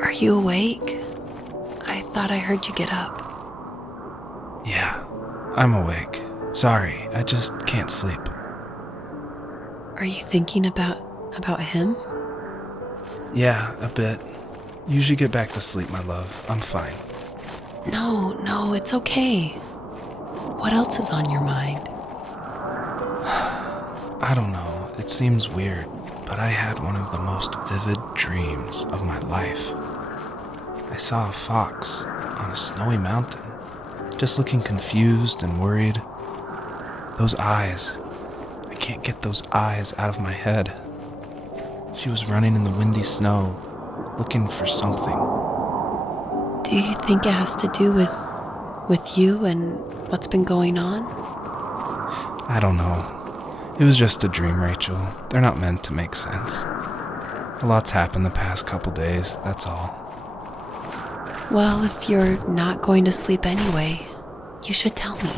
Are you awake? I thought I heard you get up. Yeah, I'm awake. Sorry, I just can't sleep. Are you thinking about him? Yeah, a bit. Usually get back to sleep, my love. I'm fine. No, it's okay. What else is on your mind? I don't know, it seems weird, but I had one of the most vivid dreams of my life. I saw a fox on a snowy mountain, just looking confused and worried. Those eyes, I can't get those eyes out of my head. She was running in the windy snow, looking for something. Do you think it has to do with you and what's been going on? I don't know. It was just a dream, Rachel. They're not meant to make sense. A lot's happened the past couple days, that's all. Well, if you're not going to sleep anyway, you should tell me.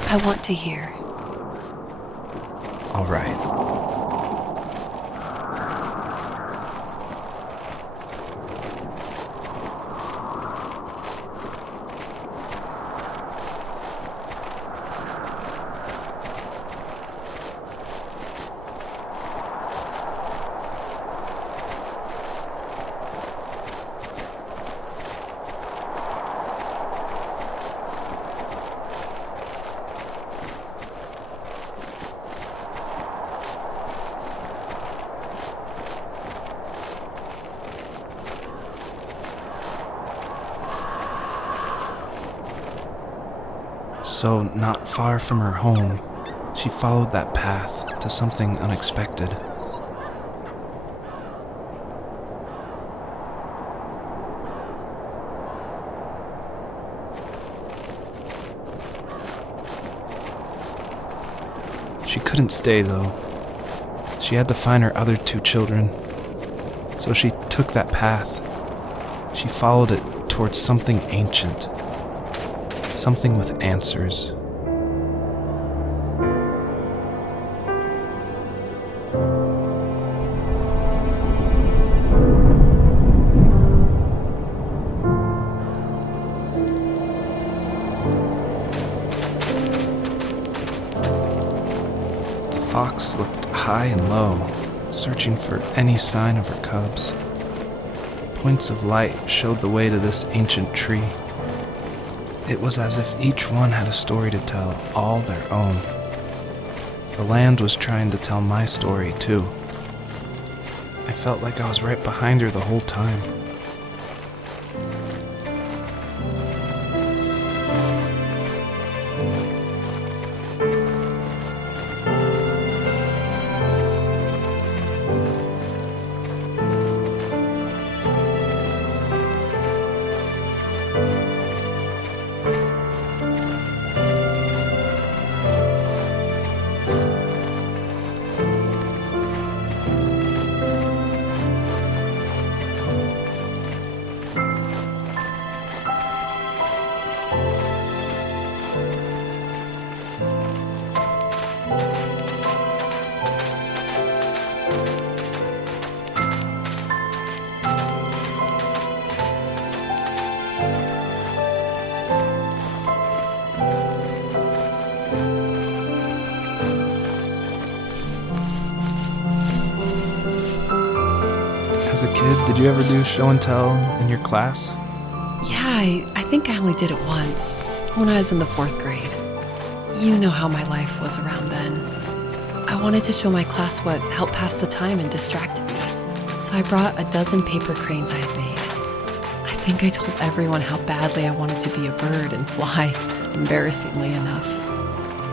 I want to hear. All right. So, not far from her home, she followed that path to something unexpected. She couldn't stay, though. She had to find her other 2 children. So she took that path. She followed it towards something ancient. Something with answers. The fox looked high and low, searching for any sign of her cubs. Points of light showed the way to this ancient tree. It was as if each one had a story to tell, all their own. The land was trying to tell my story, too. I felt like I was right behind her the whole time. As a kid, did you ever do show and tell in your class? Yeah, I think I only did it once, when I was in the 4th grade. You know how my life was around then. I wanted to show my class what helped pass the time and distracted me, so I brought a dozen paper cranes I had made. I think I told everyone how badly I wanted to be a bird and fly, embarrassingly enough.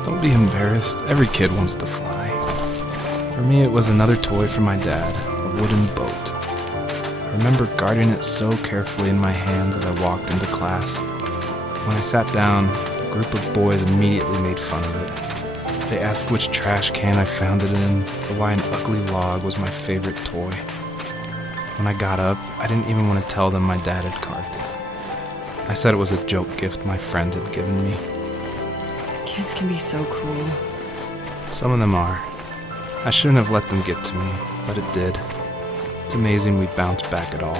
Don't be embarrassed. Every kid wants to fly. For me, it was another toy from my dad, a wooden boat. I remember guarding it so carefully in my hands as I walked into class. When I sat down, a group of boys immediately made fun of it. They asked which trash can I found it in, or why an ugly log was my favorite toy. When I got up, I didn't even want to tell them my dad had carved it. I said it was a joke gift my friend had given me. Kids can be so cruel. Some of them are. I shouldn't have let them get to me, but it did. It's amazing we bounced back at all.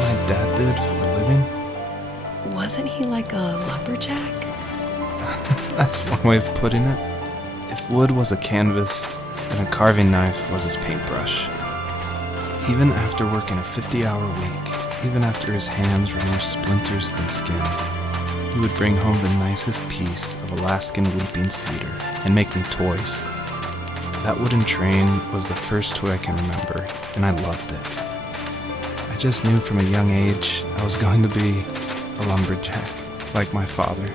my dad did for a living? Wasn't he like a lumberjack? That's one way of putting it. If wood was a canvas, then a carving knife was his paintbrush. Even after working a 50-hour week, even after his hands were more splinters than skin, he would bring home the nicest piece of Alaskan weeping cedar and make me toys. That wooden train was the first toy I can remember, and I loved it. I just knew from a young age I was going to be a lumberjack, like my father.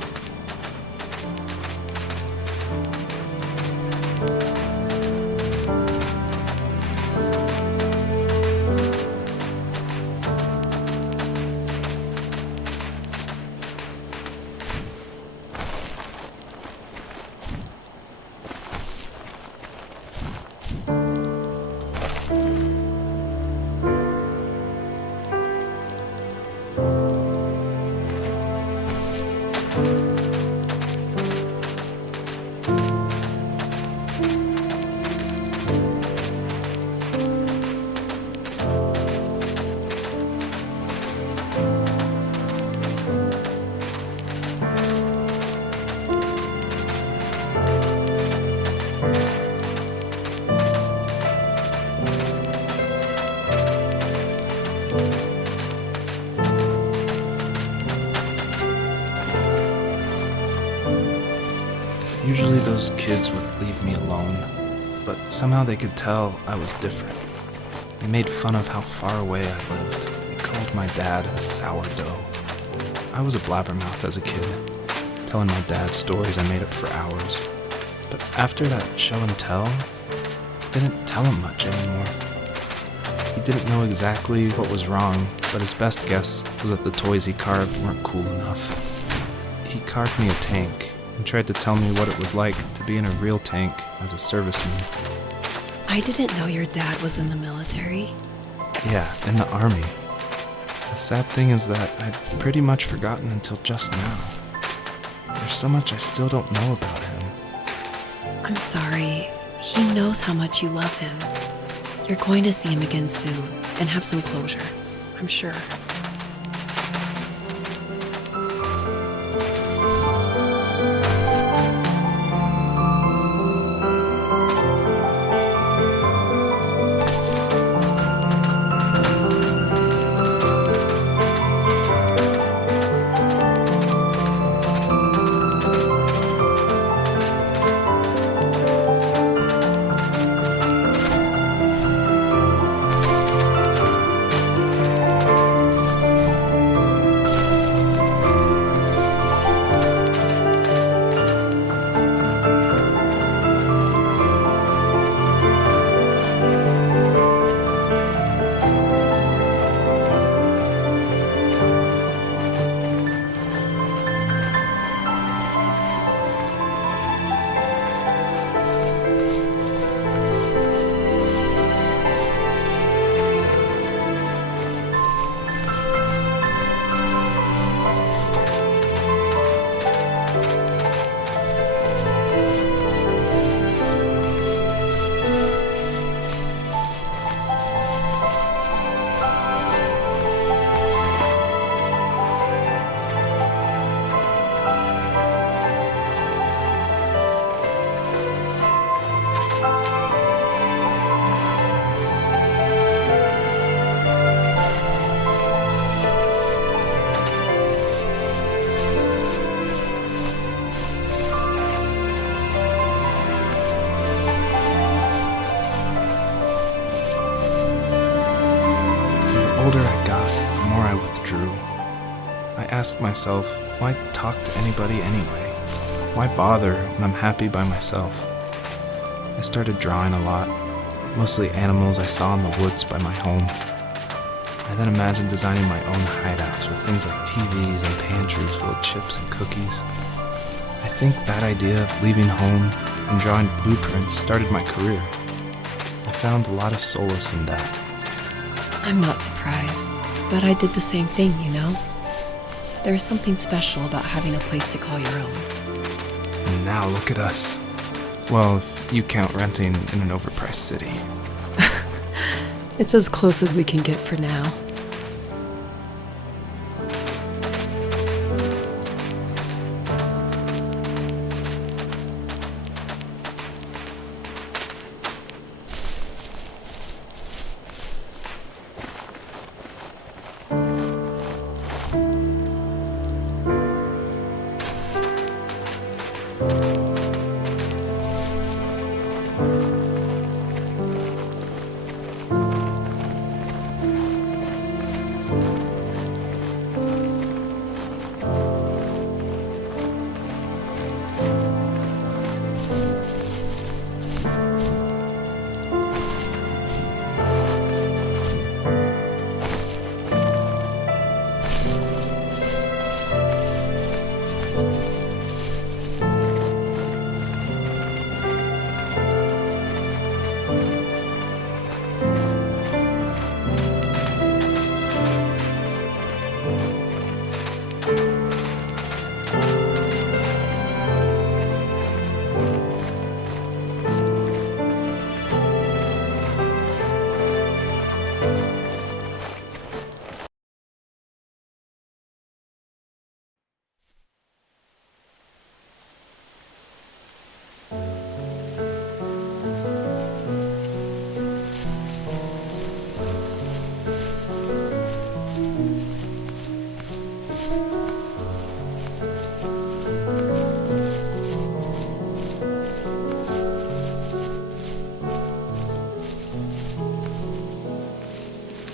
Usually those kids would leave me alone, but somehow they could tell I was different. They made fun of how far away I lived. They called my dad a sourdough. I was a blabbermouth as a kid, telling my dad stories I made up for hours. But after that show and tell, I didn't tell him much anymore. He didn't know exactly what was wrong, but his best guess was that the toys he carved weren't cool enough. He carved me a tank and tried to tell me what it was like to be in a real tank as a serviceman. I didn't know your dad was in the military. Yeah, in the army. The sad thing is that I'd pretty much forgotten until just now. There's so much I still don't know about him. I'm sorry. He knows how much you love him. You're going to see him again soon and have some closure, I'm sure. The older I got, the more I withdrew. I asked myself, why talk to anybody anyway? Why bother when I'm happy by myself? I started drawing a lot, mostly animals I saw in the woods by my home. I then imagined designing my own hideouts with things like TVs and pantries full of chips and cookies. I think that idea of leaving home and drawing blueprints started my career. I found a lot of solace in that. I'm not surprised, but I did the same thing, you know? There's something special about having a place to call your own. And now look at us. Well, if you count renting in an overpriced city. It's as close as we can get for now.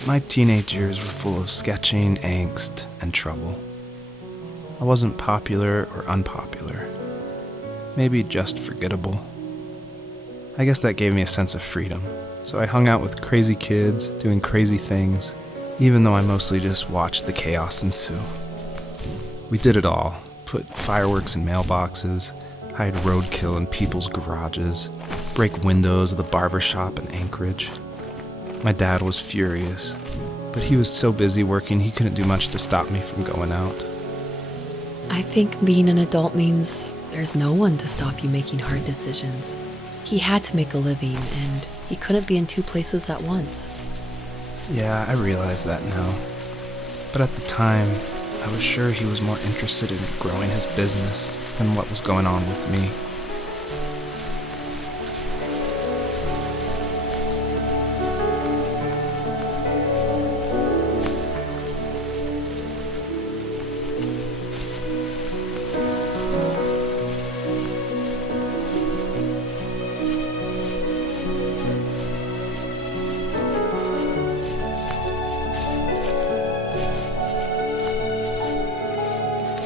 My teenage years were full of sketching, angst, and trouble. I wasn't popular or unpopular. Maybe just forgettable. I guess that gave me a sense of freedom, so I hung out with crazy kids, doing crazy things, even though I mostly just watched the chaos ensue. We did it all. Put fireworks in mailboxes, hide roadkill in people's garages, break windows of the barber shop in Anchorage. My dad was furious, but he was so busy working he couldn't do much to stop me from going out. I think being an adult means there's no one to stop you making hard decisions. He had to make a living, and he couldn't be in two places at once. Yeah, I realize that now. But at the time, I was sure he was more interested in growing his business than what was going on with me.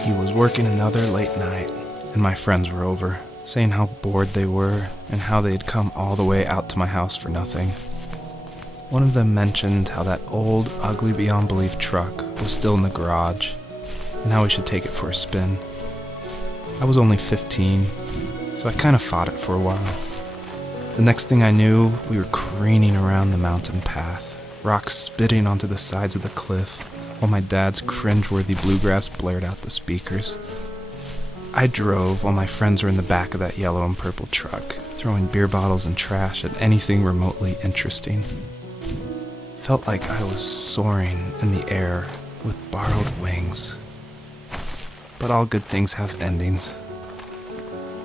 He was working another late night, and my friends were over, saying how bored they were and how they had come all the way out to my house for nothing. One of them mentioned how that old, ugly beyond belief truck was still in the garage, and how we should take it for a spin. I was only 15, so I kind of fought it for a while. The next thing I knew, we were careening around the mountain path, rocks spitting onto the sides of the cliff, while my dad's cringeworthy bluegrass blared out the speakers. I drove while my friends were in the back of that yellow and purple truck, throwing beer bottles and trash at anything remotely interesting. Felt like I was soaring in the air with borrowed wings. But all good things have endings.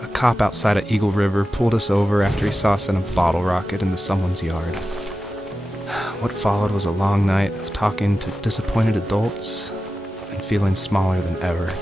A cop outside of Eagle River pulled us over after he saw us in a bottle rocket into someone's yard. What followed was a long night of talking to disappointed adults and feeling smaller than ever.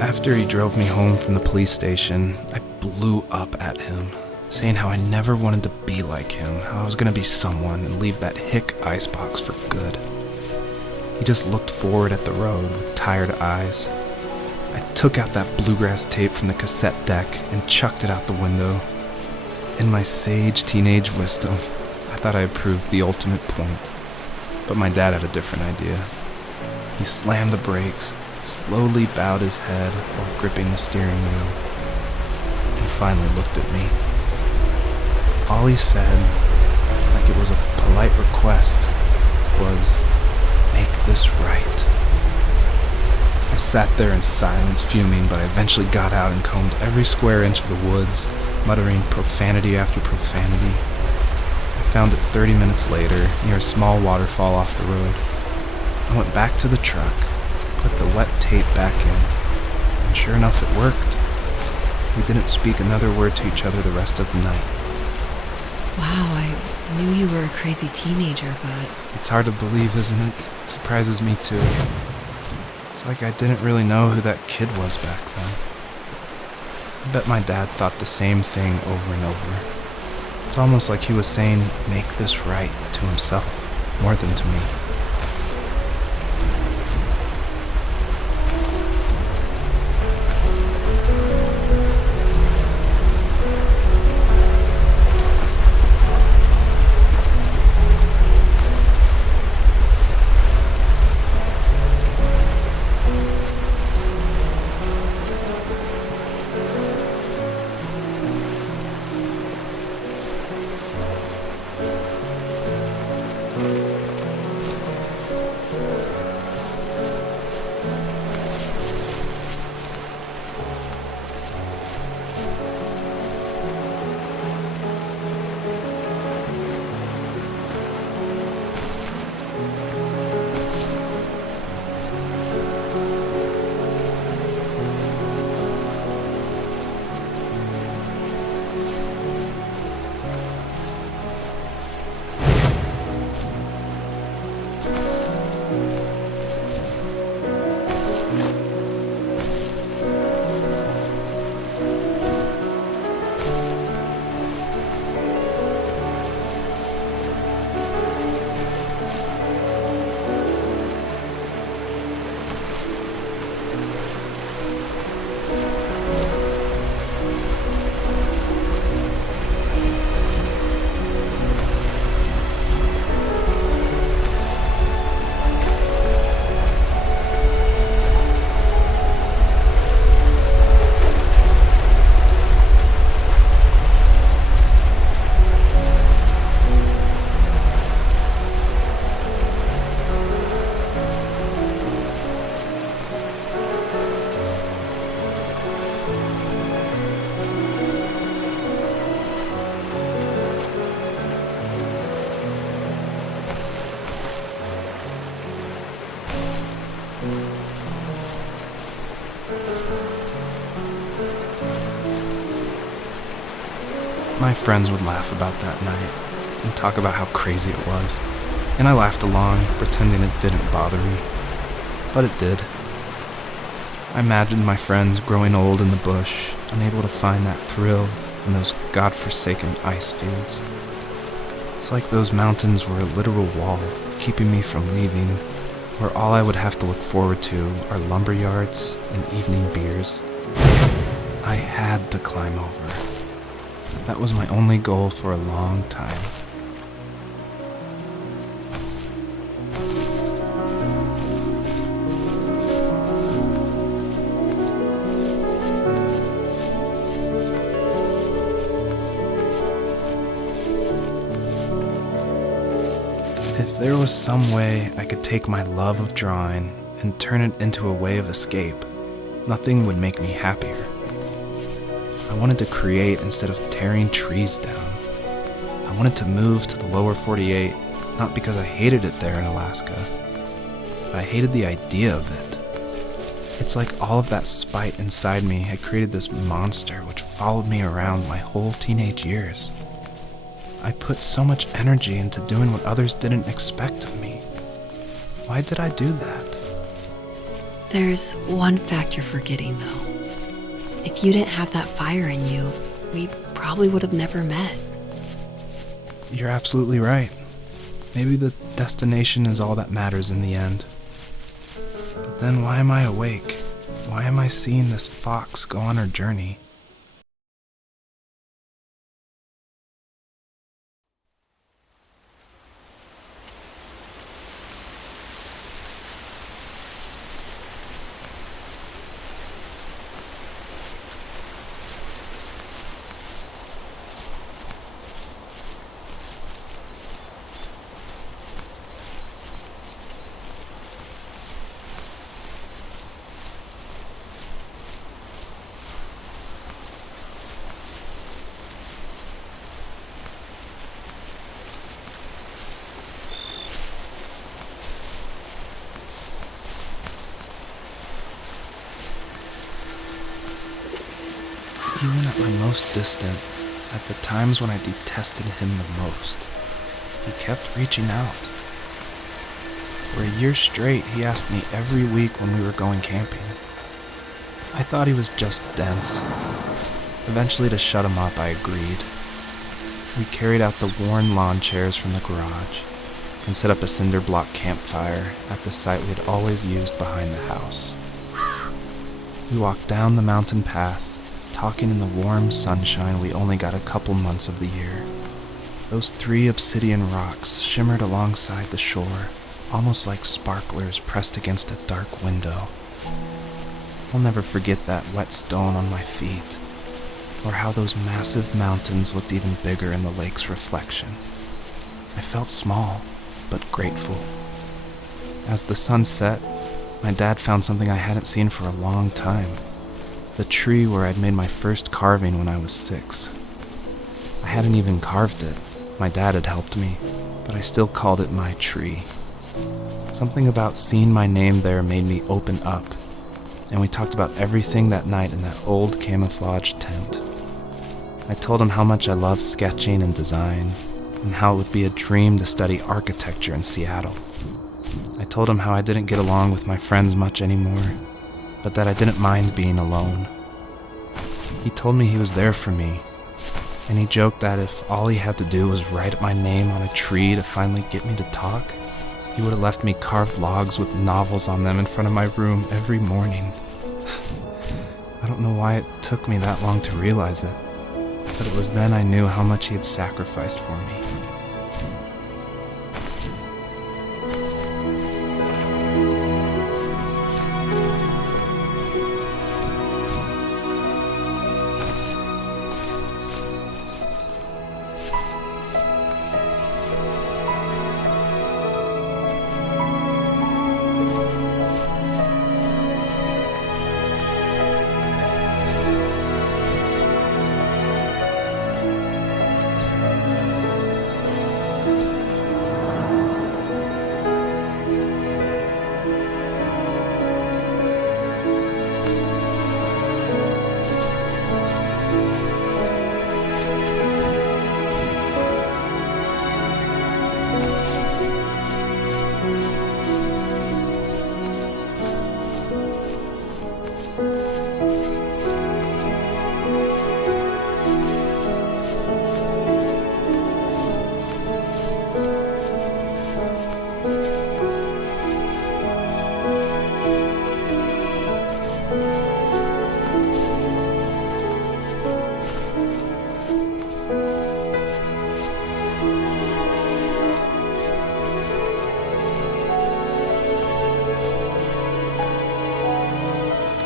After he drove me home from the police station, I blew up at him, saying how I never wanted to be like him, how I was going to be someone and leave that hick icebox for good. He just looked forward at the road with tired eyes. I took out that bluegrass tape from the cassette deck and chucked it out the window. In my sage teenage wisdom, I thought I had proved the ultimate point, but my dad had a different idea. He slammed the brakes, slowly bowed his head while gripping the steering wheel, and finally looked at me. All he said, like it was a polite request, was, "Make this right." I sat there in silence, fuming, but I eventually got out and combed every square inch of the woods, muttering profanity after profanity. I found it 30 minutes later, near a small waterfall off the road. I went back to the truck, put the wet tape back in, and sure enough it worked. We didn't speak another word to each other the rest of the night. Wow, I knew you were a crazy teenager, but... It's hard to believe, isn't it? Surprises me too. It's like I didn't really know who that kid was back then. I bet my dad thought the same thing over and over. It's almost like he was saying, "Make this right," to himself, more than to me. My friends would laugh about that night and talk about how crazy it was, and I laughed along, pretending it didn't bother me. But it did. I imagined my friends growing old in the bush, unable to find that thrill in those godforsaken ice fields. It's like those mountains were a literal wall, keeping me from leaving, where all I would have to look forward to are lumber yards and evening beers. I had to climb over. That was my only goal for a long time. If there was some way I could take my love of drawing and turn it into a way of escape, nothing would make me happier. I wanted to create instead of tearing trees down. I wanted to move to the lower 48, not because I hated it there in Alaska, but I hated the idea of it. It's like all of that spite inside me had created this monster which followed me around my whole teenage years. I put so much energy into doing what others didn't expect of me. Why did I do that? There's one fact you're forgetting, though. If you didn't have that fire in you, we probably would have never met. You're absolutely right. Maybe the destination is all that matters in the end. But then why am I awake? Why am I seeing this fox go on her journey? Even at my most distant, at the times when I detested him the most, he kept reaching out. For a year straight, he asked me every week when we were going camping. I thought he was just dense. Eventually, to shut him up, I agreed. We carried out the worn lawn chairs from the garage and set up a cinder block campfire at the site we had always used behind the house. We walked down the mountain path, talking in the warm sunshine we only got a couple months of the year. Those 3 obsidian rocks shimmered alongside the shore, almost like sparklers pressed against a dark window. I'll never forget that wet stone on my feet, or how those massive mountains looked even bigger in the lake's reflection. I felt small, but grateful. As the sun set, my dad found something I hadn't seen for a long time. The tree where I'd made my first carving when I was 6. I hadn't even carved it. My dad had helped me, but I still called it my tree. Something about seeing my name there made me open up, and we talked about everything that night in that old camouflage tent. I told him how much I loved sketching and design, and how it would be a dream to study architecture in Seattle. I told him how I didn't get along with my friends much anymore, but that I didn't mind being alone. He told me he was there for me, and he joked that if all he had to do was write my name on a tree to finally get me to talk, he would have left me carved logs with novels on them in front of my room every morning. I don't know why it took me that long to realize it, but it was then I knew how much he had sacrificed for me.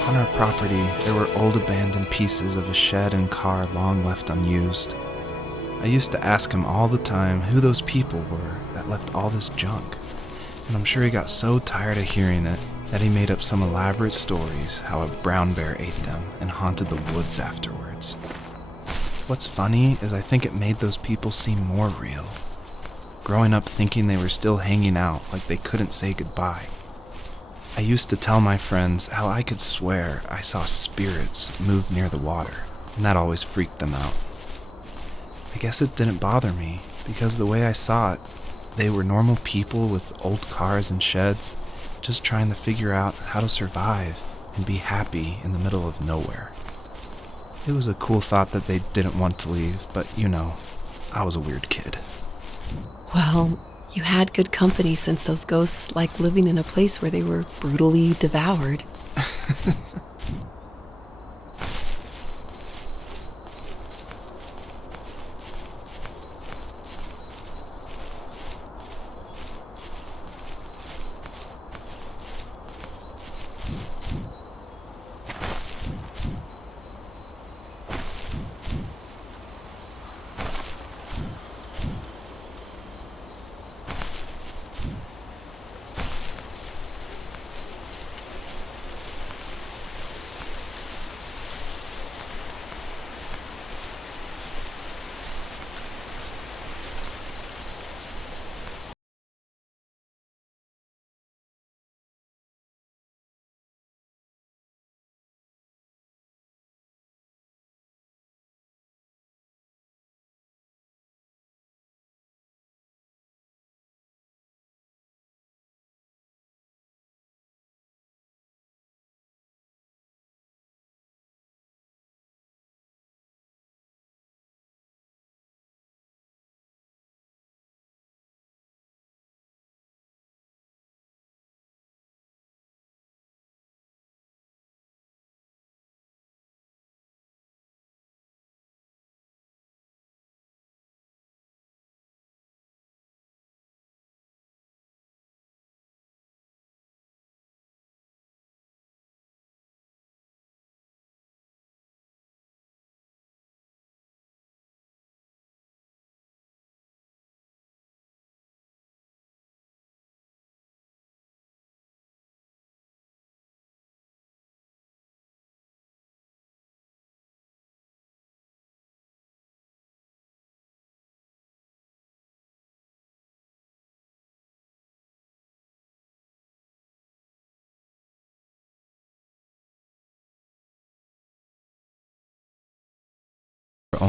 On our property, there were old abandoned pieces of a shed and car long left unused. I used to ask him all the time who those people were that left all this junk, and I'm sure he got so tired of hearing it that he made up some elaborate stories how a brown bear ate them and haunted the woods afterwards. What's funny is I think it made those people seem more real. Growing up thinking they were still hanging out like they couldn't say goodbye. I used to tell my friends how I could swear I saw spirits move near the water, and that always freaked them out. I guess it didn't bother me, because the way I saw it, they were normal people with old cars and sheds, just trying to figure out how to survive and be happy in the middle of nowhere. It was a cool thought that they didn't want to leave, but you know, I was a weird kid. Well, you had good company since those ghosts liked living in a place where they were brutally devoured.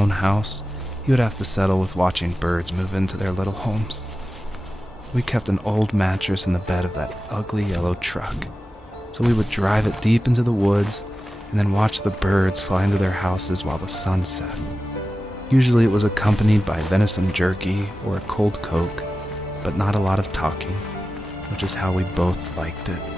own house, he would have to settle with watching birds move into their little homes. We kept an old mattress in the bed of that ugly yellow truck, so we would drive it deep into the woods and then watch the birds fly into their houses while the sun set. Usually it was accompanied by venison jerky or a cold Coke, but not a lot of talking, which is how we both liked it.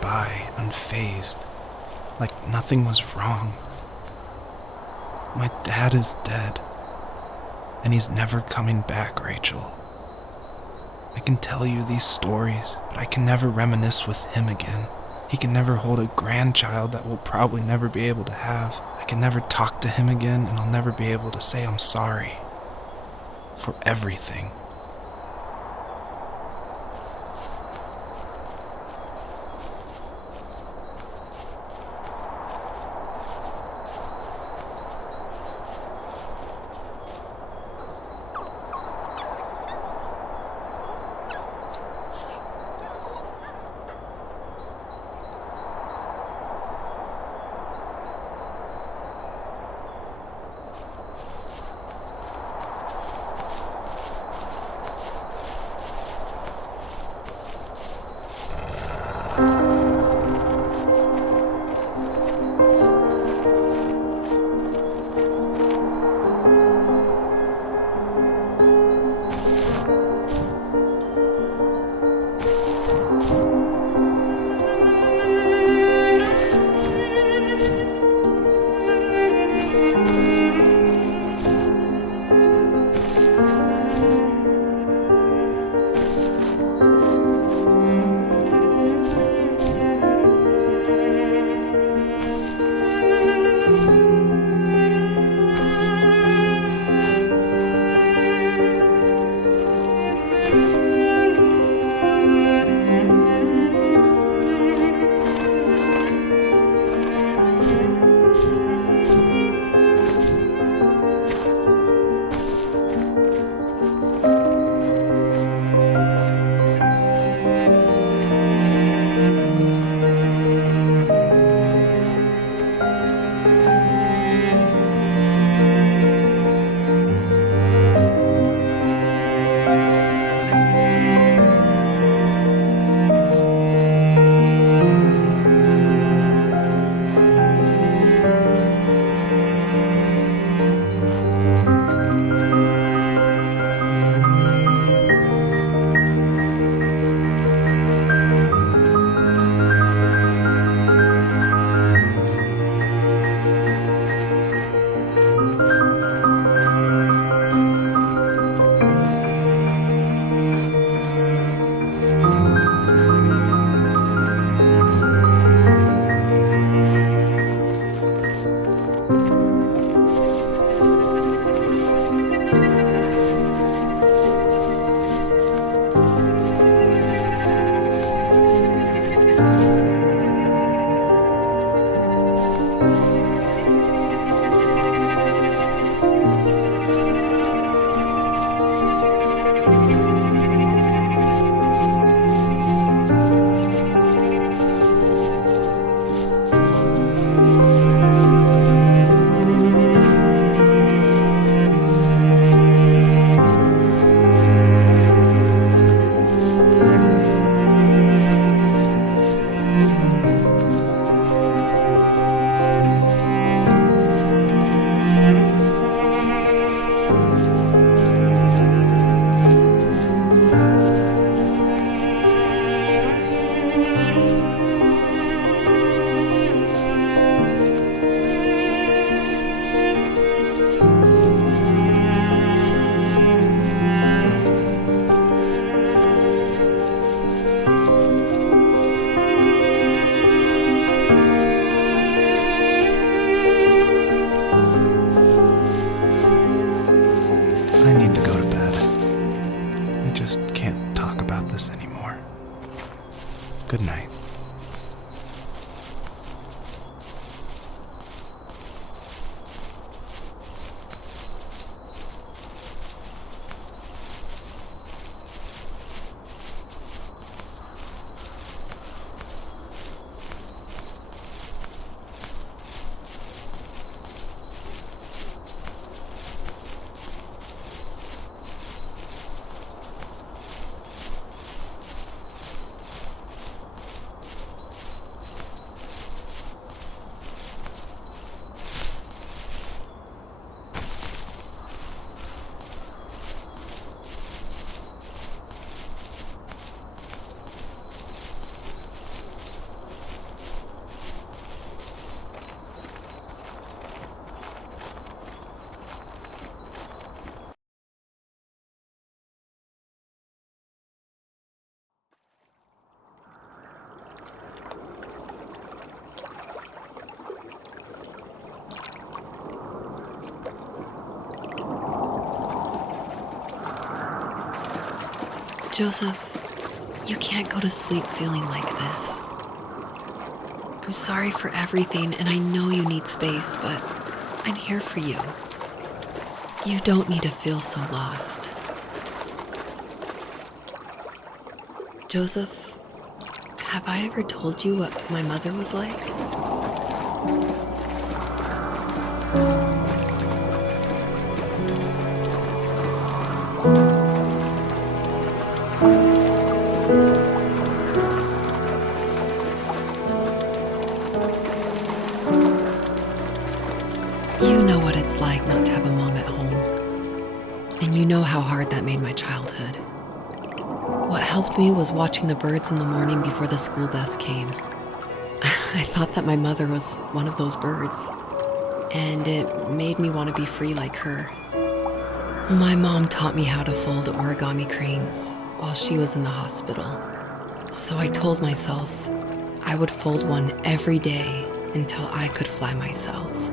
by unfazed, like nothing was wrong. My dad is dead, and he's never coming back, Rachel. I can tell you these stories, but I can never reminisce with him again. He can never hold a grandchild that we'll probably never be able to have. I can never talk to him again, and I'll never be able to say I'm sorry for everything. Joseph, you can't go to sleep feeling like this. I'm sorry for everything, and I know you need space, but I'm here for you. You don't need to feel so lost. Joseph, have I ever told you what my mother was like? You know what it's like not to have a mom at home. And you know how hard that made my childhood. What helped me was watching the birds in the morning before the school bus came. I thought that my mother was one of those birds, and it made me want to be free like her. My mom taught me how to fold origami cranes while she was in the hospital. So I told myself I would fold one every day until I could fly myself.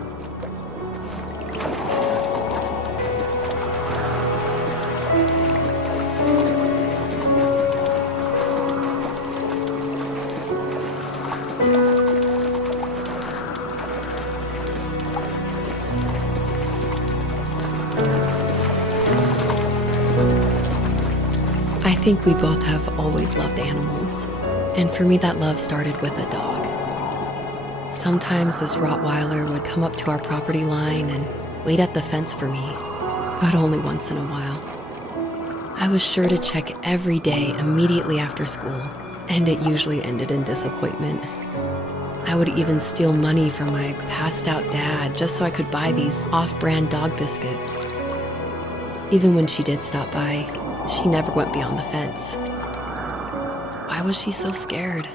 I think we both have always loved animals, and for me that love started with a dog. Sometimes this Rottweiler would come up to our property line and wait at the fence for me, but only once in a while. I was sure to check every day immediately after school, and it usually ended in disappointment. I would even steal money from my passed out dad just so I could buy these off-brand dog biscuits. Even when she did stop by, she never went beyond the fence. Why was she so scared?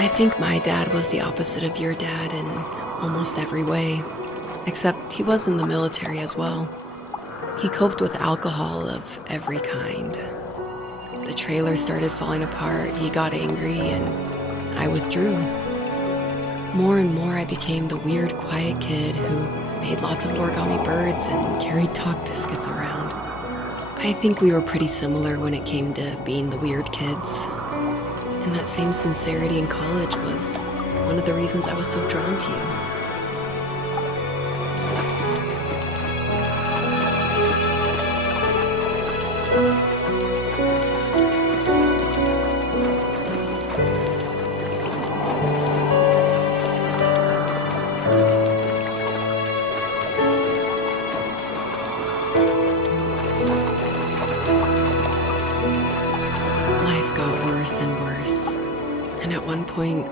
I think my dad was the opposite of your dad in almost every way, except he was in the military as well. He coped with alcohol of every kind. The trailer started falling apart, he got angry, and I withdrew. More and more I became the weird, quiet kid who made lots of origami birds and carried dog biscuits around. I think we were pretty similar when it came to being the weird kids. And that same sincerity in college was one of the reasons I was so drawn to you. Life got worse and worse, and at one point,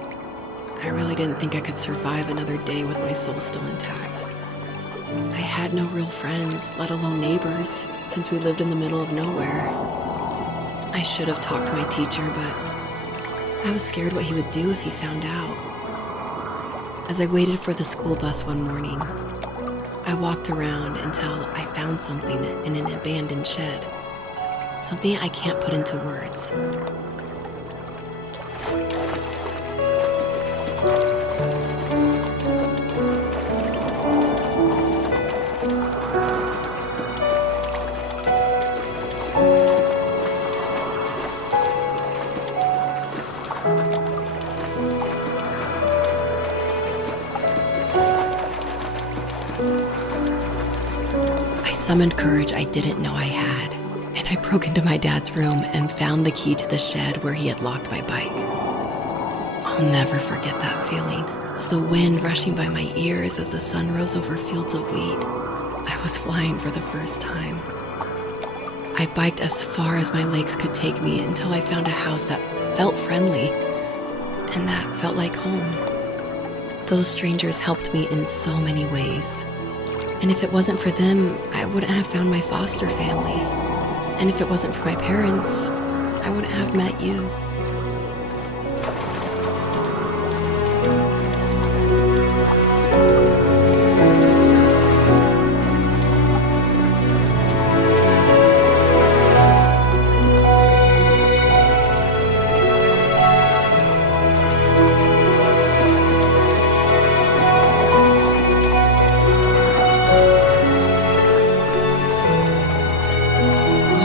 I really didn't think I could survive another day with my soul still intact. I had no real friends, let alone neighbors, since we lived in the middle of nowhere. I should have talked to my teacher, but I was scared what he would do if he found out. As I waited for the school bus one morning, I walked around until I found something in an abandoned shed. Something I can't put into words. I summoned courage I didn't know I had, and I broke into my dad's room and found the key to the shed where he had locked my bike. I'll never forget that feeling, the wind rushing by my ears as the sun rose over fields of wheat. I was flying for the first time. I biked as far as my legs could take me until I found a house that felt friendly and that felt like home. Those strangers helped me in so many ways. And if it wasn't for them, I wouldn't have found my foster family. And if it wasn't for my parents, I wouldn't have met you.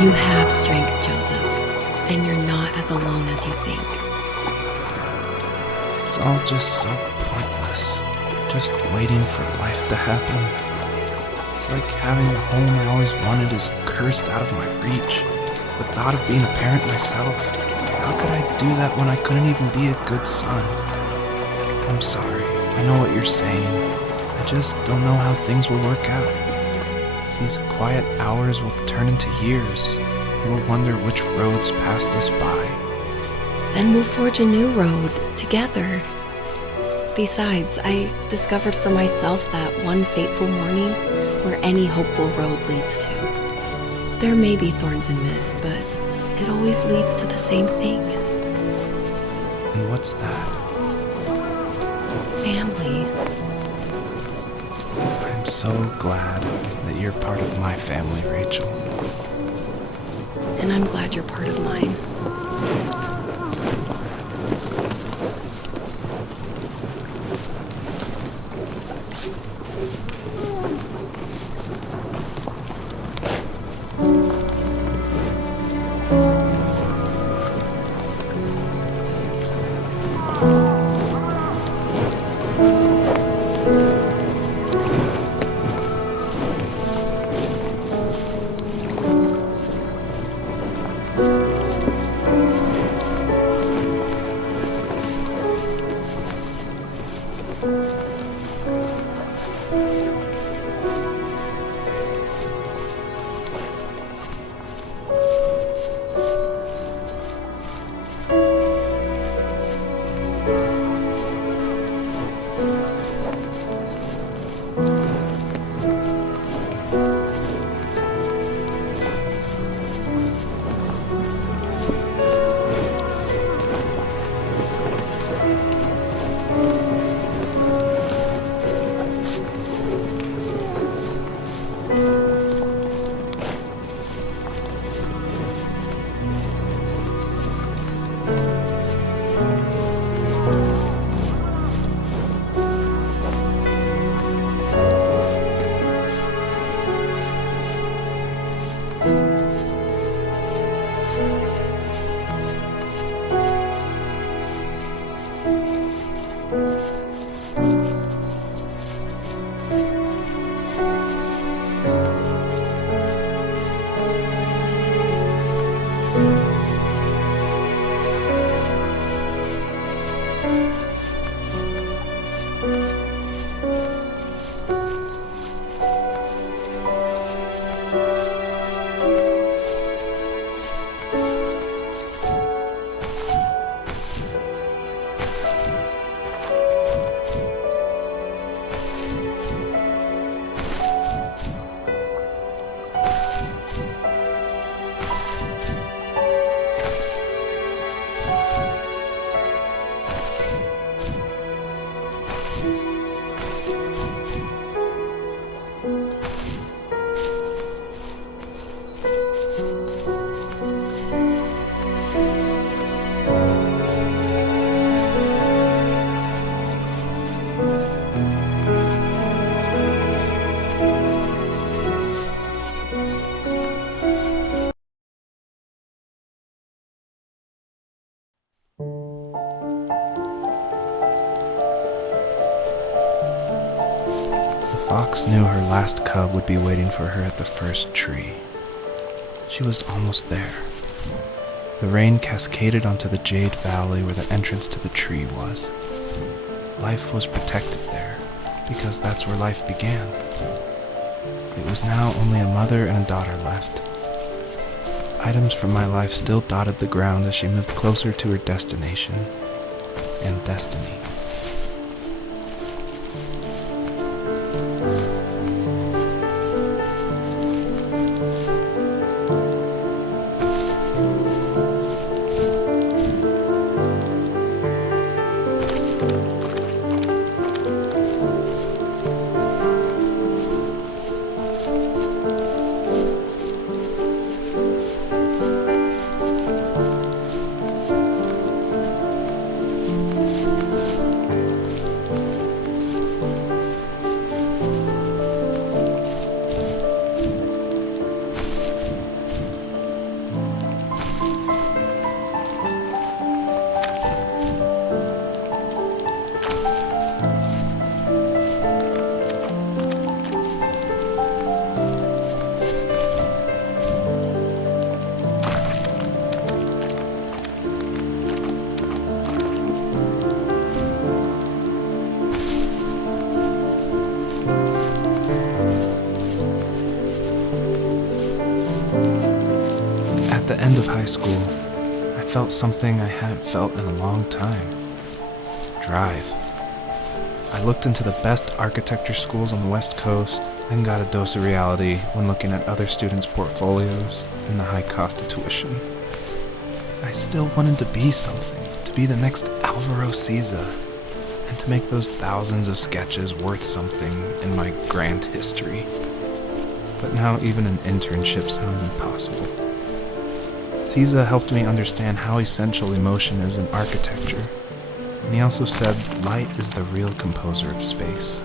You have strength, Joseph, and you're not as alone as you think. It's all just so pointless. Just waiting for life to happen. It's like having the home I always wanted is cursed out of my reach. The thought of being a parent myself. How could I do that when I couldn't even be a good son? I'm sorry. I know what you're saying. I just don't know how things will work out. These quiet hours will turn into years. We'll wonder which roads passed us by. Then we'll forge a new road together. Besides, I discovered for myself that one fateful morning where any hopeful road leads to. There may be thorns and mist, but it always leads to the same thing. And what's that? Family. I'm so glad that you're part of my family, Rachel. And I'm glad you're part of mine. Fox knew her last cub would be waiting for her at the first tree. She was almost there. The rain cascaded onto the jade valley where the entrance to the tree was. Life was protected there, because that's where life began. It was now only a mother and a daughter left. Items from my life still dotted the ground as she moved closer to her destination and destiny. At the end of high school, I felt something I hadn't felt in a long time. Drive. I looked into the best architecture schools on the West Coast, then got a dose of reality when looking at other students' portfolios and the high cost of tuition. I still wanted to be something, to be the next Alvaro Siza, and to make those thousands of sketches worth something in my grand history. But now even an internship sounds impossible. Siza helped me understand how essential emotion is in architecture, and he also said light is the real composer of space.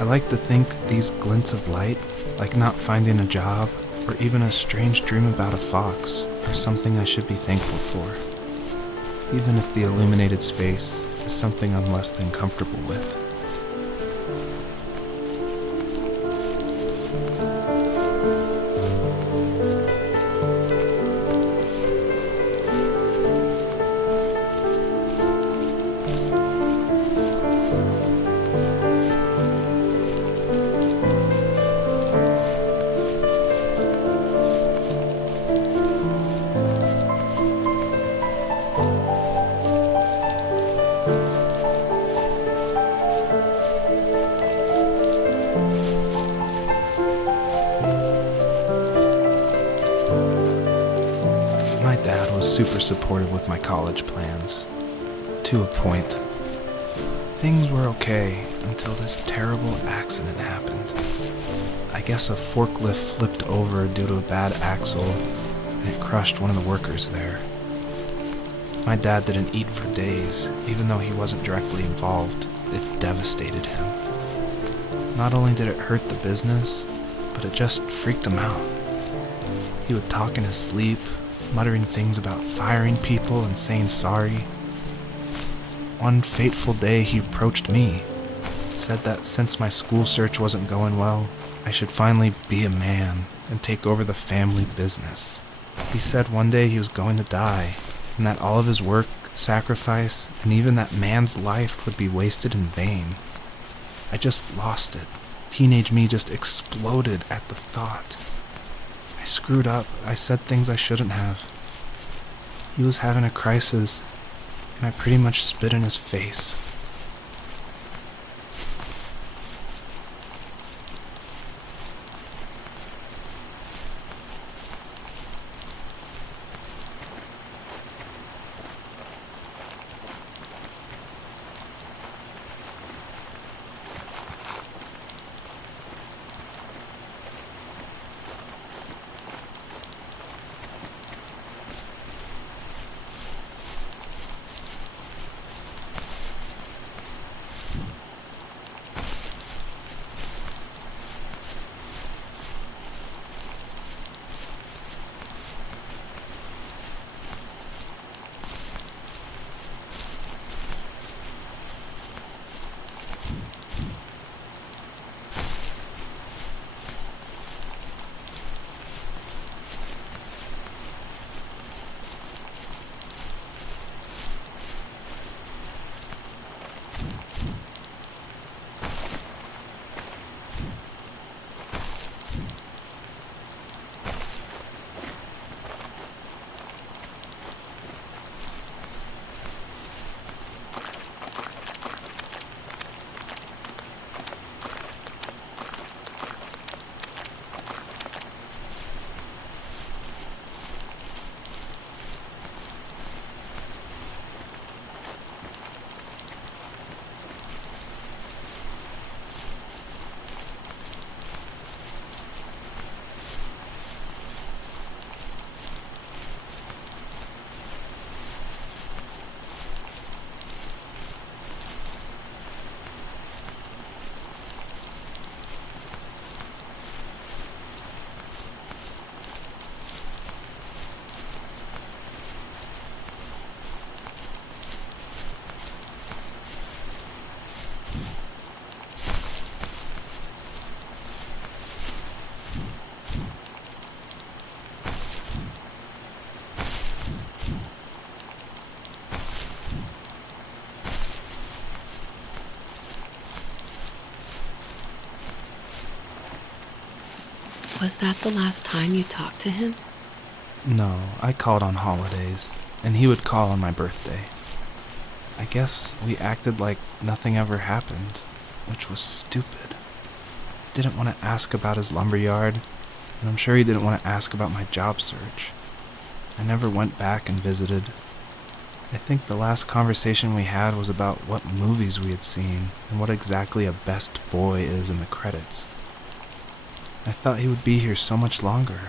I like to think these glints of light, like not finding a job, or even a strange dream about a fox, are something I should be thankful for, even if the illuminated space is something I'm less than comfortable with. My dad was super supportive with my college plans, to a point. Things were okay until this terrible accident happened. I guess a forklift flipped over due to a bad axle, and it crushed one of the workers there. My dad didn't eat for days, even though he wasn't directly involved. It devastated him. Not only did it hurt the business, but it just freaked him out. He would talk in his sleep, muttering things about firing people and saying sorry. One fateful day he approached me, said that since my school search wasn't going well, I should finally be a man and take over the family business. He said one day he was going to die, and that all of his work, sacrifice, and even that man's life would be wasted in vain. I just lost it. Teenage me just exploded at the thought. I screwed up. I said things I shouldn't have. He was having a crisis, and I pretty much spit in his face. Was that the last time you talked to him? No, I called on holidays, and he would call on my birthday. I guess we acted like nothing ever happened, which was stupid. Didn't want to ask about his lumberyard, and I'm sure he didn't want to ask about my job search. I never went back and visited. I think the last conversation we had was about what movies we had seen and what exactly a best boy is in the credits. I thought he would be here so much longer.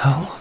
hell?